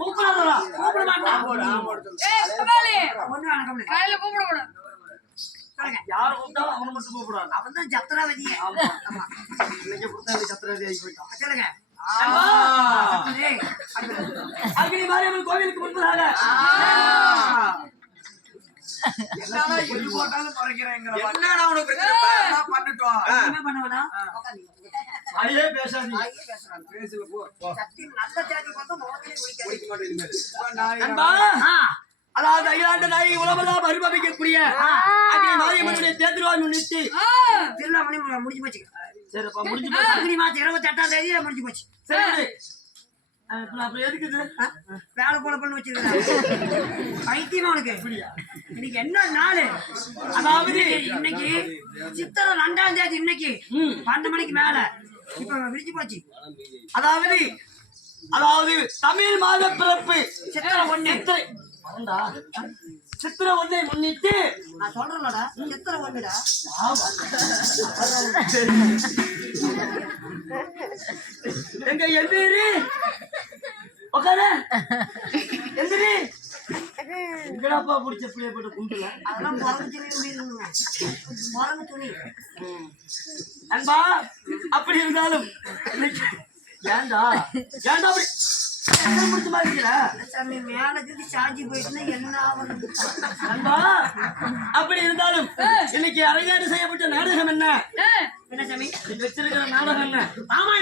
கூப்பிடாதடா கூப்பிட மாட்டான் காலையில கூப்பிட கூட யார் கூப்பிட்டாலும் அவனை மட்டும் கூப்பிடாது அவன் தான் சத்திராவதி இன்னைக்கு புத்தாண்டு சத்திரவதி ஆகி போயிட்டான் சொல்லுங்க அக்னி மாரியம்மன் கோவிலுக்கு முன்பதாக போட்டாலும் குறைக்கிறேங்கிற என்னடா உனக்கு பிரச்சனை பண்ணிட்டோம் என்ன பண்ணுவா ஐயே பேசாதீங்க பேசுல போ சக்தி நல்ல தேதி பார்த்தா மோதிரி நண்பா அதாவது அகிலாண்ட நாயகி உலகெல்லாம் அனுபவிக்கக்கூடிய அக்னி மாரியம்மனுடைய தேர்தல் முன்னிட்டு திருவிழா முடிஞ்சு போச்சு சரிப்பா முடிஞ்சு போச்சு அக்னி மாசம் 28ஆம் தேதி முடிஞ்சு போச்சு சரி அப்புறம் எதுக்கு இது வேலை போல பண்ணி வச்சிருக்கேன் பைத்தியமா உனக்கு இன்னைக்கு என்ன நாள் அதாவது இன்னைக்கு சித்திரை 2ஆம் தேதி இன்னைக்கு 12 மணிக்கு மேல இப்ப விழிச்சு போச்சு அதாவது தமிழ் மாத பிறப்பு சித்திரை 1 சித்திரை 1 முன்னிட்டு நான் சொல்றேன்லடா சித்திரை 1டா எங்க எந்திரி உட்காரு எந்திரி எங்கடாப்பா பிடிச்ச பிள்ளைய போட்டு குண்டுல அதெல்லாம் முறங்கு துணி நண்பா அப்படி இருந்தாலும் ஏண்டா அப்படி முடிச்ச மாதிரி இருக்கிற சாமி மேல தூக்கி சாஞ்சி போயிட்டுன்னா என்ன ஆகும் நண்பா அப்படி இருந்தாலும் இன்னைக்கு அரங்கேற்றம் செய்யப்பட்ட நாடகம் என்ன என்ன சாமி வச்சிருக்கிற நாடகம் என்ன ஆமா